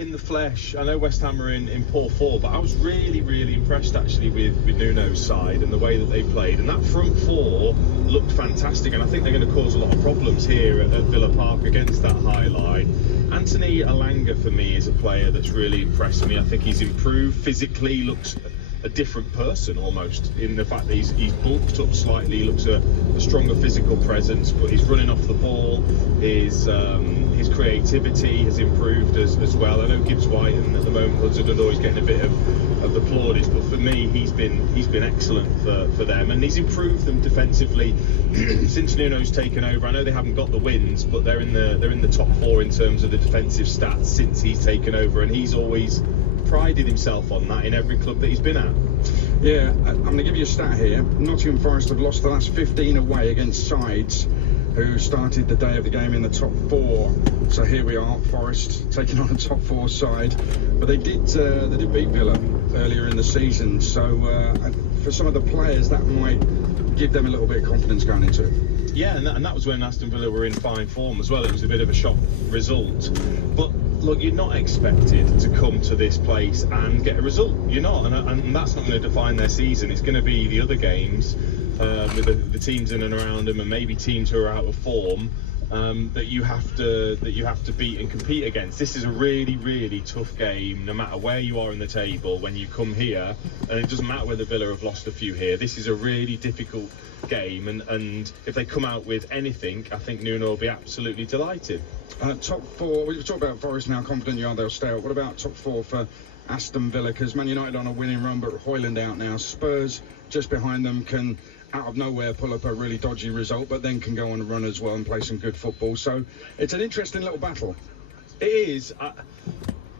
in the flesh. I know West Ham are in poor form, but I was really impressed actually with Nuno's side and the way that they played. And that front four looked fantastic, and I think they're going to cause a lot of problems here at Villa Park against that high line. Anthony Elanga for me is a player that's really impressed me. I think he's improved physically, looks a different person almost, in the fact that he's bulked up slightly, looks a stronger physical presence, but he's running off the ball, his creativity has improved as well. I know Gibbs White and at the moment Hudson-Odoi is getting a bit of the plaudits, but for me he's been excellent for them, and he's improved them defensively since Nuno's taken over. I know they haven't got the wins, but they're in the top four in terms of the defensive stats since he's taken over, and he's always prided himself on that in every club that he's been at. Yeah, I'm going to give you a stat here. Nottingham Forest have lost the last 15 away against sides who started the day of the game in the top four. So here we are, Forest taking on a top four side, but they did beat Villa earlier in the season. So for some of the players, that might give them a little bit of confidence going into it. Yeah, and that was when Aston Villa were in fine form as well. It was a bit of a shock result, but look, you're not expected to come to this place and get a result. You're not, and that's not going to define their season. It's going to be the other games with the teams in and around them, and maybe teams who are out of form that you have to beat and compete against. This is a really tough game, no matter where you are in the table. When you come here, and it doesn't matter whether Villa have lost a few here, this is a really difficult game, and if they come out with anything, I think Nuno will be absolutely delighted. Top four, we've talked about Forest and how confident you are they'll stay out. What about top four for Aston Villa? Because Man United on a winning run, but Højlund out now. Spurs just behind them can out of nowhere pull up a really dodgy result, but then can go on a run as well and play some good football. So it's an interesting little battle. It is.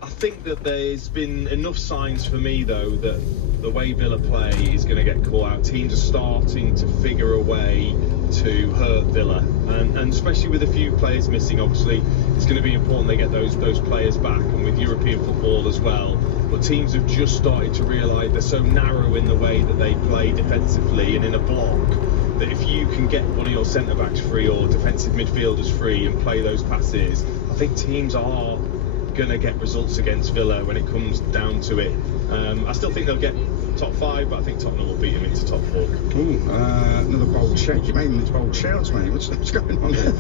I think that there's been enough signs for me, though, that the way Villa play is going to get caught out. Teams are starting to figure a way to hurt Villa, and especially with a few players missing, obviously it's going to be important they get those players back, and with European football as well. But teams have just started to realise they're so narrow in the way that they play defensively and in a block, that if you can get one of your centre-backs free or defensive midfielders free and play those passes, I think teams are going to get results against Villa when it comes down to it. I still think they'll get top five, but I think Tottenham will beat them into top four. Ooh, another bold shake. You're making these bold shouts, mate. What's going on here?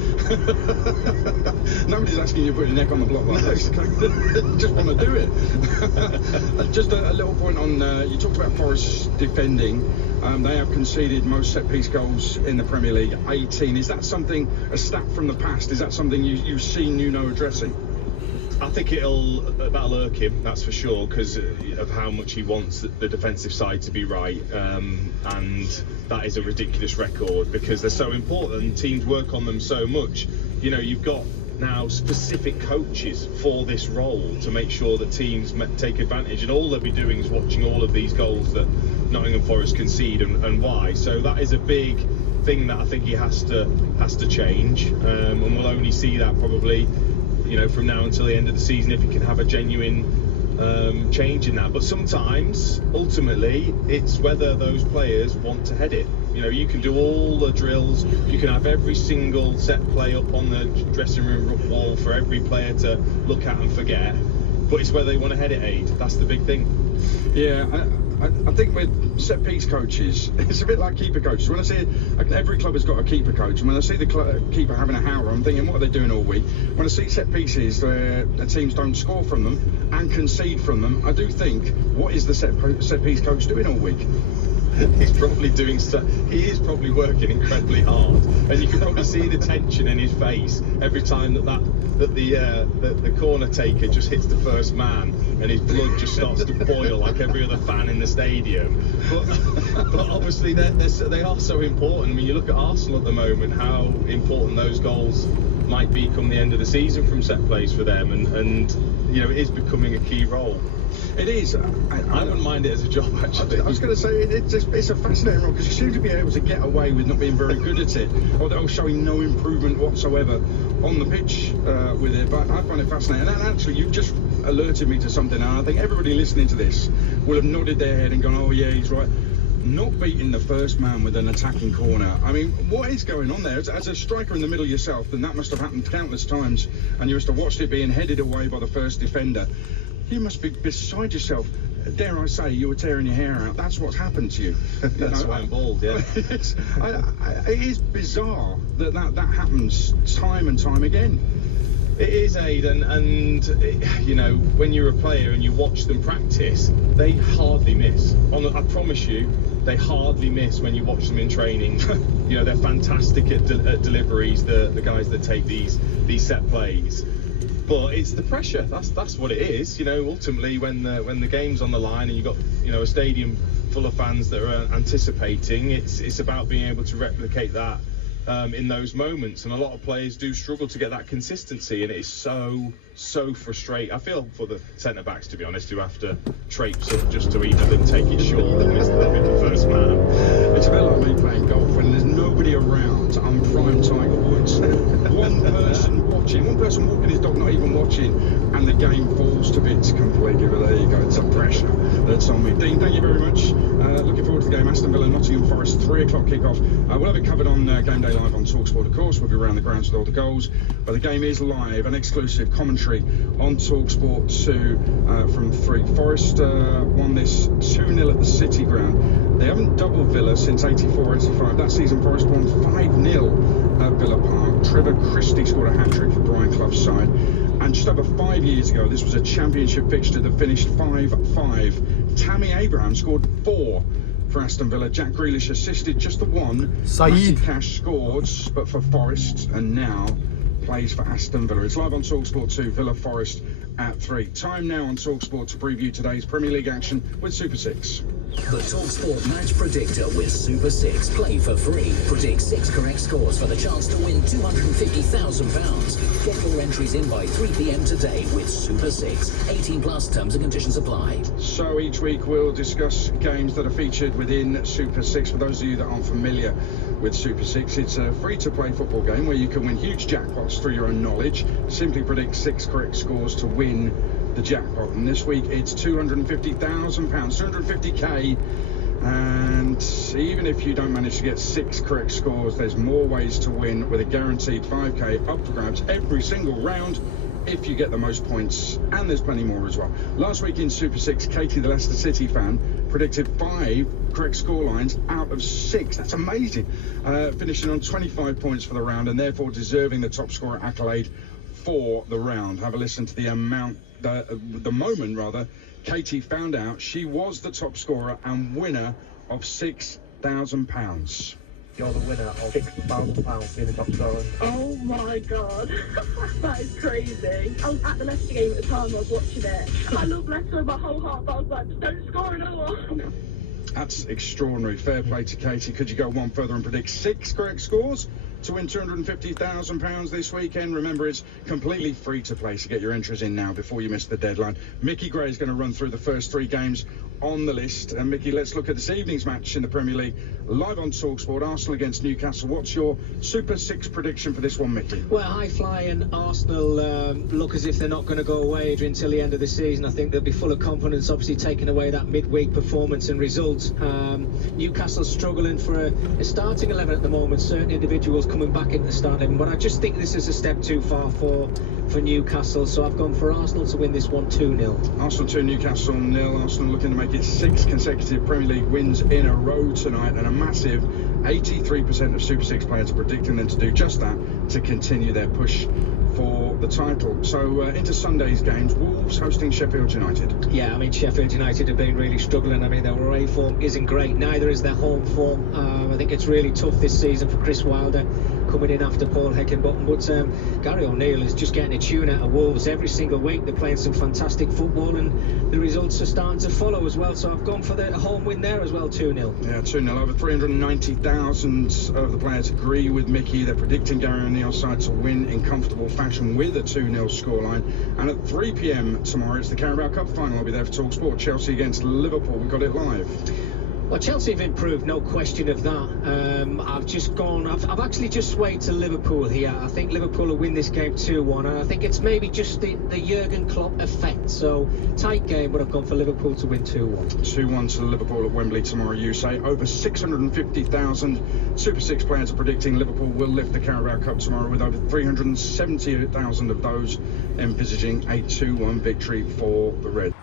Nobody's asking you to put your neck on the block like this. Just want to do it. Just a little point on, you talked about Forest defending. They have conceded most set-piece goals in the Premier League, 18. Is that something, a stat from the past, is that something you've seen Nuno addressing? I think that'll irk him, that's for sure, because of how much he wants the defensive side to be right, and that is a ridiculous record because they're so important. Teams work on them so much. You know, you've got now specific coaches for this role to make sure that teams take advantage, and all they'll be doing is watching all of these goals that Nottingham Forest concede and why. So that is a big thing that I think he has to change, and we'll only see that probably, you know, from now until the end of the season, if you can have a genuine change in that. But sometimes, ultimately, it's whether those players want to head it. You know, you can do all the drills, you can have every single set play up on the dressing room wall for every player to look at and forget, but it's whether they want to head it, Aid. That's the big thing. Yeah, I think with set-piece coaches, it's a bit like keeper coaches. When I see every club has got a keeper coach, and when I see the keeper having a howler, I'm thinking, what are they doing all week? When I see set-pieces where the teams don't score from them and concede from them, I do think, what is the set-piece coach doing all week? He's probably he is probably working incredibly hard, and you can probably see the tension in his face every time that the corner taker just hits the first man, and his blood just starts to boil like every other fan in the stadium. But obviously they are so important. I mean, you look at Arsenal at the moment, how important those goals might be come the end of the season from set plays for them, and you know, it is becoming a key role. It is. I wouldn't mind it as a job, actually. I was going to say, it's a fascinating role, because you seem to be able to get away with not being very good at it, or showing no improvement whatsoever on the pitch with it. But I find it fascinating. And actually, you've just alerted me to something, and I think everybody listening to this will have nodded their head and gone, oh yeah, he's right. not beating the first man with an attacking corner. I mean, what is going on there? As a striker in the middle yourself, then that must have happened countless times, and you must have watched it being headed away by the first defender. You must be beside yourself. Dare I say, you were tearing your hair out. That's what's happened to you. That's why I'm bald, yeah. It is bizarre that happens time and time again. It is, Aidan, and you know, when you're a player and you watch them practice, they hardly miss. I promise you, they hardly miss when you watch them in training. You know, they're fantastic at deliveries, the guys that take these set plays. But it's the pressure. That's what it is. You know, ultimately, when the game's on the line and you've got, you know, a stadium full of fans that are anticipating, it's about being able to replicate that in those moments. And a lot of players do struggle to get that consistency, and it is so frustrating. I feel for the centre backs, to be honest, who have to traipse up just to either take it short and miss the first man. It's a bit like me playing golf when there's nobody around. I'm prime Tiger Woods. One person walking his dog, not even watching, and the game falls to bits completely. But there you go, it's a pressure that's on me. Dean, thank you very much. Looking forward to the game. Aston Villa, Nottingham Forest, 3 o'clock kickoff. We'll have it covered on Game Day Live on TalkSport, of course. We'll be around the grounds with all the goals. But the game is live, an exclusive commentary on TalkSport 2 from 3. Forest won this 2-0 at the City Ground. They haven't doubled Villa since 84-85. That season, Forest won 5-0 at Villa Park. Trevor Christie scored a hat-trick for Brian Clough's side. And just over 5 years ago, this was a championship fixture that finished 5-5. Tammy Abraham scored 4 for Aston Villa. Jack Grealish assisted just the 1. Matty Cash scored, but for Forest, and now plays for Aston Villa. It's live on TalkSport 2, Villa Forest at 3. Time now on TalkSport to preview today's Premier League action with Super 6. The TalkSport Match Predictor with Super 6. Play for free. Predict 6 correct scores for the chance to win £250,000. Get your entries in by 3 p.m. today with Super 6. 18 plus terms and conditions apply. So each week we'll discuss games that are featured within Super 6. For those of you that aren't familiar with Super 6, it's a free-to-play football game where you can win huge jackpots through your own knowledge. Simply predict 6 correct scores to win the jackpot, and this week it's £250,000, 250k, and even if you don't manage to get 6 correct scores, there's more ways to win with a guaranteed 5k up for grabs every single round if you get the most points, and there's plenty more as well. Last week in Super 6, Katie, the Leicester City fan, predicted 5 correct score lines out of 6. That's amazing. Finishing on 25 points for the round, and therefore deserving the top scorer accolade for the round. Have a listen to the moment Katie found out she was the top scorer and winner of £6,000. You're the winner of £6,000 being the top scorer. Oh my god, that is crazy. I was at the Leicester game at the time, I was watching it. I love Leicester with my whole heart, but I was like, don't score another one. That's extraordinary. Fair play to Katie. Could you go one further and predict 6 correct scores to win £250,000 this weekend? Remember, it's completely free to play, so get your entries in now before you miss the deadline. Mickey Gray is going to run through the first 3 games on the list. And Mickey, let's look at this evening's match in the Premier League, live on TalkSport. Arsenal against Newcastle. What's your Super 6 prediction for this one, Mickey? Well, high-flying Arsenal look as if they're not going to go away until the end of the season. I think they'll be full of confidence, obviously taking away that midweek performance and results. Newcastle struggling for a starting 11 at the moment. Certain individuals coming back into the starting 11, but I just think this is a step too far for Newcastle, so I've gone for Arsenal to win this one 2-0. Arsenal 2, Newcastle 0. Arsenal looking to make it 6 consecutive Premier League wins in a row tonight, and a massive 83% of Super 6 players are predicting them to do just that, to continue their push for the title. So into Sunday's games, Wolves hosting Sheffield United. Yeah, I mean, Sheffield United have been really struggling. I mean, their away form isn't great, neither is their home form. I think it's really tough this season for Chris Wilder coming in after Paul Heckingbottom, but Gary O'Neill is just getting a tune out of Wolves every single week. They're playing some fantastic football, and the results are starting to follow as well, so I've gone for the home win there as well, 2-0. Yeah, 2-0. Over 390,000 of the players agree with Mickey. They're predicting Gary O'Neill's side to win in comfortable fashion with a 2-0 scoreline. And at 3 p.m. tomorrow, it's the Carabao Cup final. I'll be there for TalkSport. Chelsea against Liverpool. We've got it live. Well, Chelsea have improved, no question of that. I've actually just swayed to Liverpool here. I think Liverpool will win this game 2-1, and I think it's maybe just the Jurgen Klopp effect. So, tight game, but I've gone for Liverpool to win 2-1. 2-1 to Liverpool at Wembley tomorrow, you say. Over 650,000 Super 6 players are predicting Liverpool will lift the Carabao Cup tomorrow, with over 370,000 of those envisaging a 2-1 victory for the Reds.